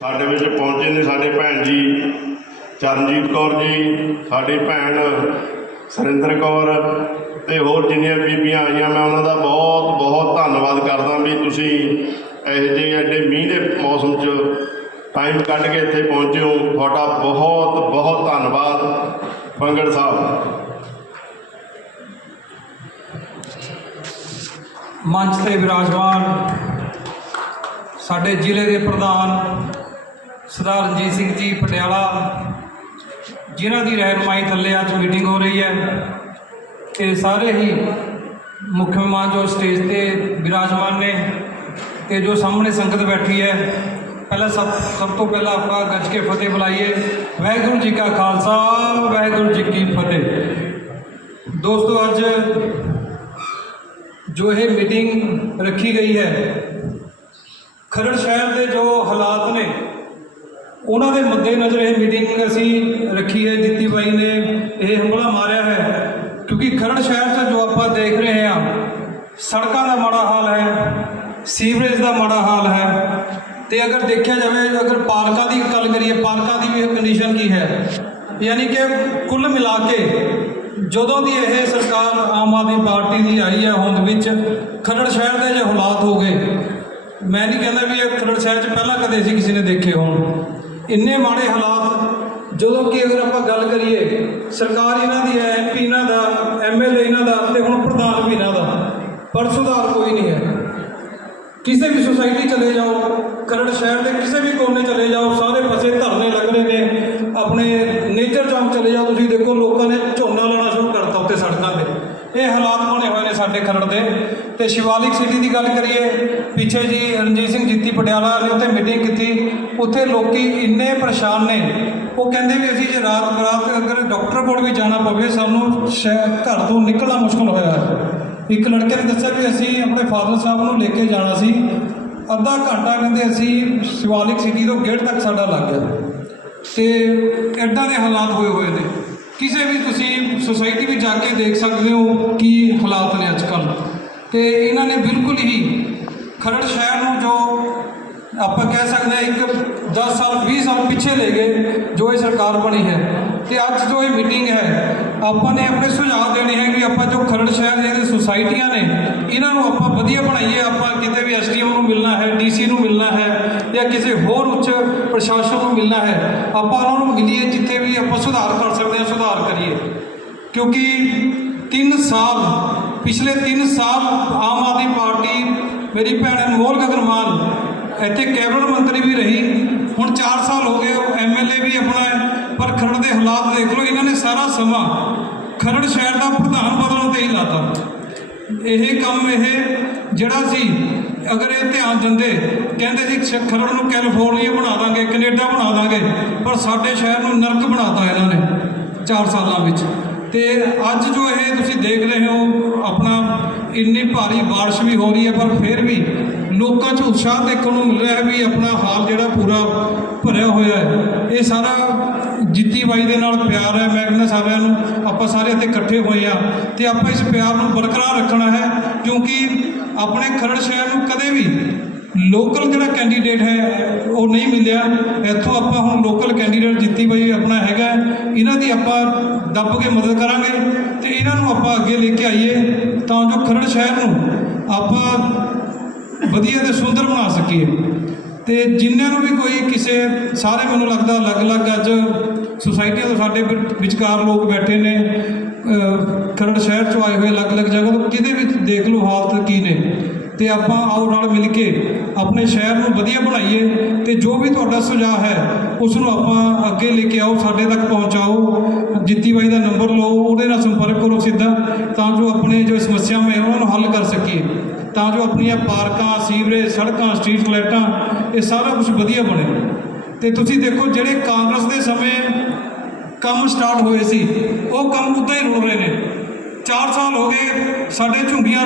ਸਾਡੇ ਵਿੱਚ ਪਹੁੰਚੇ ਨੇ ਸਾਡੇ ਭੈਣ ਜੀ, ਚਰਨਜੀਤ ਕੌਰ ਜੀ, ਸਾਡੀ ਭੈਣ ਸੁਰਿੰਦਰ ਕੌਰ ਤੇ ਹੋਰ ਜਿੰਨੀਆਂ ਬੀਬੀਆਂ ਆਈਆਂ, ਮੈਂ ਉਹਨਾਂ ਦਾ ਬਹੁਤ ਬਹੁਤ ਧੰਨਵਾਦ ਕਰਦਾ ਵੀ ਤੁਸੀਂ ਇਹੋ ਜਿਹੇ ਐਡੇ ਮੀਂਹ ਦੇ ਮੌਸਮ 'ਚ ਟਾਈਮ ਕੱਢ ਕੇ ਇੱਥੇ ਪਹੁੰਚੇ ਹੋ। ਤੁਹਾਡਾ ਬਹੁਤ ਬਹੁਤ ਧੰਨਵਾਦ, ਪੰਗੜ ਸਾਹਿਬ। ਮੰਚ ਤੇ ਵਿਰਾਜਮਾਨ ਸਾਡੇ ਜ਼ਿਲ੍ਹੇ ਦੇ ਪ੍ਰਧਾਨ ਸਰਦਾਰ ਰਣਜੀਤ ਸਿੰਘ ਜੀ ਪਟਿਆਲਾ, ਜਿਨ੍ਹਾਂ ਦੀ ਰਹਿਨਮਾਈ ਥੱਲੇ ਅੱਜ ਮੀਟਿੰਗ ਹੋ ਰਹੀ ਹੈ ਇਹ ਸਾਰੇ ਹੀ ਮੁੱਖ ਮਹਿਮਾਨ ਜੋ ਸਟੇਜ ਤੇ ਵਿਰਾਜਮਾਨ ਨੇ ਤੇ ਜੋ ਸਾਹਮਣੇ ਸੰਗਤ ਬੈਠੀ ਹੈ, ਪਹਿਲਾਂ ਸਭ ਸਭ ਤੋਂ ਪਹਿਲਾਂ ਆਪਾਂ ਗੱਜ ਕੇ ਫਤਿਹ ਬੁਲਾਈਏ। ਵਾਹਿਗੁਰੂ ਜੀ ਕਾ ਖਾਲਸਾ, ਵਾਹਿਗੁਰੂ ਜੀ ਕੀ ਫਤਿਹ। ਦੋਸਤੋ, ਅੱਜ ਜੋ ਇਹ ਮੀਟਿੰਗ ਰੱਖੀ ਗਈ ਹੈ, ਖਰੜ ਸ਼ਹਿਰ ਦੇ ਜੋ ਹਾਲਾਤ ਨੇ ਉਹਨਾਂ ਦੇ ਮੱਦੇਨਜ਼ਰ ਇਹ ਮੀਟਿੰਗ ਅਸੀਂ ਰੱਖੀ ਹੈ, ਜਿੱਤੀ ਬਾਈ ਨੇ ਇਹ ਹੰਗਲਾ ਮਾਰਿਆ ਹੈ। ਕਿਉਂਕਿ ਖਰੜ ਸ਼ਹਿਰ 'ਚ ਜੋ ਆਪਾਂ ਦੇਖ ਰਹੇ ਹਾਂ, ਸੜਕਾਂ ਦਾ ਮਾੜਾ ਹਾਲ ਹੈ, ਸੀਵਰੇਜ ਦਾ ਮਾੜਾ ਹਾਲ ਹੈ। ਤੇ ਅਗਰ ਦੇਖਿਆ ਜਾਵੇ, ਅਗਰ ਪਾਰਕਾਂ ਦੀ ਗੱਲ ਕਰੀਏ ਪਾਰਕਾਂ ਦੀ ਵੀ ਕੰਡੀਸ਼ਨ ਕੀ ਹੈ? ਯਾਨੀ ਕਿ ਕੁੱਲ ਮਿਲਾ ਕੇ ਜਦੋਂ ਦੀ ਇਹ ਸਰਕਾਰ ਆਮ ਆਦਮੀ ਪਾਰਟੀ ਦੀ ਆਈ ਹੈ ਹੋਂਦ ਵਿੱਚ ਖਰੜ ਸ਼ਹਿਰ ਦੇ ਜੇ ਹਾਲਾਤ ਹੋ ਗਏ, ਮੈਂ ਨਹੀਂ ਕਹਿੰਦਾ ਵੀ ਇਹ ਖਰੜ ਸ਼ਹਿਰ 'ਚ ਪਹਿਲਾਂ ਕਦੇ ਸੀ ਕਿਸੇ ਨੇ ਦੇਖੇ ਹੋਣ। ਇੰਨੇ ਮਾੜੇ ਹਾਲਾਤ, ਜਦੋਂ ਕਿ ਅਗਰ ਆਪਾਂ ਗੱਲ ਕਰੀਏ, ਸਰਕਾਰ ਇਹਨਾਂ ਦੀ ਹੈ ਐਮਪੀ ਇਹਨਾਂ ਦਾ ਐਮਐਲਏ ਇਹਨਾਂ ਦਾ ਤੇ ਹੁਣ ਪ੍ਰਧਾਨ ਵੀ ਇਹਨਾਂ ਦਾ, ਪਰ ਸੁਧਾਰ ਕੋਈ ਨਹੀਂ ਹੈ। ਕਿਸੇ ਵੀ ਸੁਸਾਇਟੀ ਚਲੇ ਜਾਓ ਖਰੜ ਸ਼ਹਿਰ ਦੇ ਕਿਸੇ ਵੀ ਕੋਨੇ ਚਲੇ ਜਾਓ ਸਾਰੇ ਪਾਸੇ ਧਰਨੇ ਲੱਗ ਰਹੇ ਨੇ ਆਪਣੇ ਨੇਚਰ ਚੌਂਕ ਚਲੇ ਜਾਓ ਤੁਸੀਂ ਦੇਖੋ ਲੋਕਾਂ ਨੇ ਝੋਨਾ ਲਾਉਣਾ ਸ਼ੁਰੂ ਕਰਤਾ ਉੱਤੇ ਸੜਕਾਂ ਤੇ ਇਹ ਹਾਲਾਤ ਬਣੇ ਹੋਏ ਨੇ ਸਾਡੇ ਖਰੜ ਦੇ। ਤੇ ਸ਼ਿਵਾਲਿਕ ਸਿਟੀ ਦੀ ਗੱਲ ਕਰੀਏ, ਪਿੱਛੇ ਜੀ ਰਣਜੀਤ ਸਿੰਘ ਜਿੱਤੀ ਪਟਿਆਲਾ ਨੇ ਉੱਥੇ ਮੀਟਿੰਗ ਕੀਤੀ। ਉੱਥੇ ਲੋਕੀ ਇੰਨੇ ਪਰੇਸ਼ਾਨ ਨੇ। ਉਹ ਕਹਿੰਦੇ ਵੀ ਅਸੀਂ ਜੇ ਰਾਤ ਬਰਾਤ ਅਗਰ ਡਾਕਟਰ ਕੋਲ ਵੀ ਜਾਣਾ ਪਵੇ, ਸਾਨੂੰ ਸ਼ਹਿ- ਘਰ ਤੋਂ ਨਿਕਲਣਾ ਮੁਸ਼ਕਲ ਹੋਇਆ। ਇੱਕ ਲੜਕੇ ਨੇ ਦੱਸਿਆ ਵੀ ਅਸੀਂ ਆਪਣੇ ਫਾਦਰ ਸਾਹਿਬ ਨੂੰ ਲੈ ਕੇ ਜਾਣਾ ਸੀ। ਅੱਧਾ ਘੰਟਾ ਕਹਿੰਦੇ ਅਸੀਂ ਸ਼ਿਵਾਲਿਕ ਸਿਟੀ ਤੋਂ ਗੇਟ ਤੱਕ ਸਾਡਾ ਲੱਗ ਗਿਆ। ਤੇ ਐਦਾਂ ਦੇ ਹਾਲਾਤ ਹੋਏ ਹੋਏ ਨੇ। ਕਿਸੇ ਵੀ ਤੁਸੀਂ ਸੁਸਾਇਟੀ ਵਿੱਚ ਜਾ ਕੇ ਦੇਖ ਸਕਦੇ ਹੋ ਕੀ ਹਾਲਾਤ ਨੇ ਅੱਜ ਕੱਲ੍ਹ ਤੇ ਇਹਨਾਂ ਨੇ ਬਿਲਕੁਲ ਹੀ ਖਰੜ ਸ਼ਹਿਰ ਨੂੰ ਜੋ ਆਪਾਂ ਕਹਿ ਸਕਦੇ ਹਾਂ, ਇੱਕ 10 ਸਾਲ 20 ਸਾਲ ਪਿੱਛੇ ਲੈ ਗਏ, ਜੋ ਇਹ ਸਰਕਾਰ ਬਣੀ ਹੈ। ਤੇ ਅੱਜ ਜੋ ਇਹ ਮੀਟਿੰਗ ਹੈ, ਆਪਾਂ ਨੇ ਆਪਣੇ ਸੁਝਾਅ ਦੇਣੇ ਹੈ ਕਿ ਆਪਾਂ ਜੋ ਖਰੜ ਸ਼ਹਿਰ ਦੀਆਂ ਸੁਸਾਇਟੀਆਂ ਨੇ, ਇਹਨਾਂ ਨੂੰ ਆਪਾਂ ਵਧੀਆ ਬਣਾਈਏ, ਆਪਾਂ ਕਿਤੇ ਵੀ ਐਸਡੀਐਮ ਨੂੰ ਮਿਲਣਾ ਹੈ ਡੀਸੀ ਨੂੰ ਜਾਂ ਕਿਸੇ ਹੋਰ ਉੱਚ ਪ੍ਰਸ਼ਾਸਨ ਨੂੰ ਮਿਲਣਾ ਹੈ, ਆਪਾਂ ਉਹਨਾਂ ਨੂੰ ਮਿਲੀਏ, ਜਿੱਥੇ ਵੀ ਆਪਾਂ ਸੁਧਾਰ ਕਰ ਸਕਦੇ ਹਾਂ ਸੁਧਾਰ ਕਰੀਏ ਕਿਉਂਕਿ 3 ਸਾਲ, ਪਿਛਲੇ 3 ਸਾਲ ਆਮ ਆਦਮੀ ਪਾਰਟੀ, ਮੇਰੀ ਭੈਣ ਅਨਮੋਲ ਗਗਨ ਮਾਨ ਇੱਥੇ ਕੈਬਨਿਟ ਮੰਤਰੀ ਵੀ ਰਹੀ, ਹੁਣ 4 ਸਾਲ ਹੋ ਗਏ ਐਮਐਲਏ ਵੀ ਆਪਣਾ ਹੈ। ਪਰ ਖਰੜ ਦੇ ਹਾਲਾਤ ਦੇਖ ਲਓ, ਇਹਨਾਂ ਨੇ ਸਾਰਾ ਸਮਾਂ ਖਰੜ ਸ਼ਹਿਰ ਦਾ ਪ੍ਰਧਾਨ ਬਦਲਣ ਤੇ ਹੀ ਲਾਤਾ ਇਹ ਕੰਮ, ਇਹ ਜਿਹੜਾ ਸੀ ਅਗਰ ਇਹ ਧਿਆਨ ਦਿੰਦੇ, ਕਹਿੰਦੇ ਜੀ ਖਰੜ ਨੂੰ ਕੈਲੀਫੋਰਨੀਆ ਬਣਾ ਦਾਂਗੇ, ਕੈਨੇਡਾ ਬਣਾ ਦਾਂਗੇ, ਪਰ ਸਾਡੇ ਸ਼ਹਿਰ ਨੂੰ ਨਰਕ ਬਣਾਤਾ ਇਹਨਾਂ ਨੇ 4 ਸਾਲਾਂ ਵਿੱਚ। ਤੇ ਅੱਜ ਜੋ ਇਹ ਤੁਸੀਂ ਦੇਖ ਰਹੇ ਹੋ, ਆਪਣਾ ਇੰਨੀ ਭਾਰੀ ਬਾਰਿਸ਼ ਵੀ ਹੋ ਰਹੀ ਹੈ, ਪਰ ਫਿਰ ਵੀ ਲੋਕਾਂ 'ਚ ਉਤਸ਼ਾਹ ਦੇਖਣ ਨੂੰ ਮਿਲ ਰਿਹਾ ਹੈ ਵੀ ਆਪਣਾ ਹਾਲ ਜਿਹੜਾ ਪੂਰਾ ਭਰਿਆ ਹੋਇਆ ਹੈ। ਇਹ ਸਾਰਾ ਜਿੱਤੀ ਬਾਈ ਦੇ ਨਾਲ ਪਿਆਰ ਹੈ, ਮੈਂ ਕਹਿੰਦਾ ਸਾਰਿਆਂ ਨੂੰ, ਆਪਾਂ ਸਾਰੇ ਇੱਥੇ ਇਕੱਠੇ ਹੋਏ ਆ ਤੇ ਆਪਾਂ ਇਸ ਪਿਆਰ ਨੂੰ ਬਰਕਰਾਰ ਰੱਖਣਾ ਹੈ। ਕਿਉਂਕਿ ਆਪਣੇ ਖਰੜ ਸ਼ਹਿਰ ਨੂੰ ਕਦੇ ਵੀ ਲੋਕਲ ਜਿਹੜਾ ਕੈਂਡੀਡੇਟ ਹੈ, ਉਹ ਨਹੀਂ ਮਿਲਿਆ। ਇੱਥੋਂ ਆਪਾਂ ਹੁਣ ਲੋਕਲ ਕੈਂਡੀਡੇਟ ਜਿੱਤੀ ਬਈ, ਆਪਣਾ ਹੈਗਾ। ਇਹਨਾਂ ਦੀ ਆਪਾਂ ਦੱਬ ਕੇ ਮਦਦ ਕਰਾਂਗੇ ਤੇ ਇਹਨਾਂ ਨੂੰ ਆਪਾਂ ਅੱਗੇ ਲੈ ਕੇ ਆਈਏ ਤਾਂ ਜੋ ਖਰੜ ਸ਼ਹਿਰ ਨੂੰ ਆਪਾਂ ਵਧੀਆ ਤੇ ਸੁੰਦਰ ਬਣਾ ਸਕੀਏ। ਤੇ ਜਿੰਨਾਂ ਨੂੰ ਵੀ ਕੋਈ ਕਿਸੇ, ਸਾਰੇ ਮੈਨੂੰ ਲੱਗਦਾ ਅਲੱਗ-ਅਲੱਗ ਅੱਜ ਸੁਸਾਇਟੀਆਂ ਤੋਂ ਸਾਡੇ ਵਿਚਕਾਰ ਲੋਕ ਬੈਠੇ ਨੇ। ਖਰੜ ਸ਼ਹਿਰ ਚੋਂ ਆਏ ਹੋਏ ਅਲੱਗ-ਅਲੱਗ ਜਗ੍ਹਾ ਤੋਂ ਕਿਤੇ ਵੀ ਦੇਖ ਲਓ ਹਾਲਤ ਕੀ ਨੇ। ਤੇ ਆਪਾਂ ਆਓ ਨਾਲ ਮਿਲ ਕੇ ਆਪਣੇ ਸ਼ਹਿਰ ਨੂੰ ਵਧੀਆ ਬਣਾਈਏ ਤੇ ਜੋ ਵੀ ਤੁਹਾਡਾ ਸੁਝਾਅ ਹੈ, ਉਸ ਨੂੰ ਆਪਾਂ ਅੱਗੇ ਲੈ ਕੇ ਆਓ, ਸਾਡੇ ਤੱਕ ਪਹੁੰਚਾਓ। ਜਿੱਤੀ ਬਾਈ ਦਾ ਨੰਬਰ ਲਓ, ਉਹਦੇ ਨਾਲ ਸੰਪਰਕ ਕਰੋ ਸਿੱਧਾ, ਤਾਂ ਜੋ ਆਪਣੇ ਜੋ ਸਮੱਸਿਆਵਾਂ ਹੈ ਉਹਨਾਂ ਨੂੰ ਹੱਲ ਕਰ ਸਕੀਏ। ਤਾਂ ਜੋ ਆਪਣੀਆਂ ਪਾਰਕਾਂ, ਸੀਵਰੇਜ, ਸੜਕਾਂ, ਸਟਰੀਟ ਲਾਈਟਾਂ, ਇਹ ਸਾਰਾ ਕੁਝ ਵਧੀਆ ਬਣੇ। ਤੇ ਤੁਸੀਂ ਦੇਖੋ, ਜਿਹੜੇ ਕਾਂਗਰਸ ਦੇ ਸਮੇਂ ਕੰਮ ਸਟਾਰਟ ਹੋਏ ਸੀ, ਉਹ ਕੰਮ ਉੱਦਾਂ ਹੀ ਰੁਲ ਰਹੇ ਨੇ। 4 ਸਾਲ ਹੋ ਗਏ ਸਾਡੇ ਝੁੰਗੀਆਂ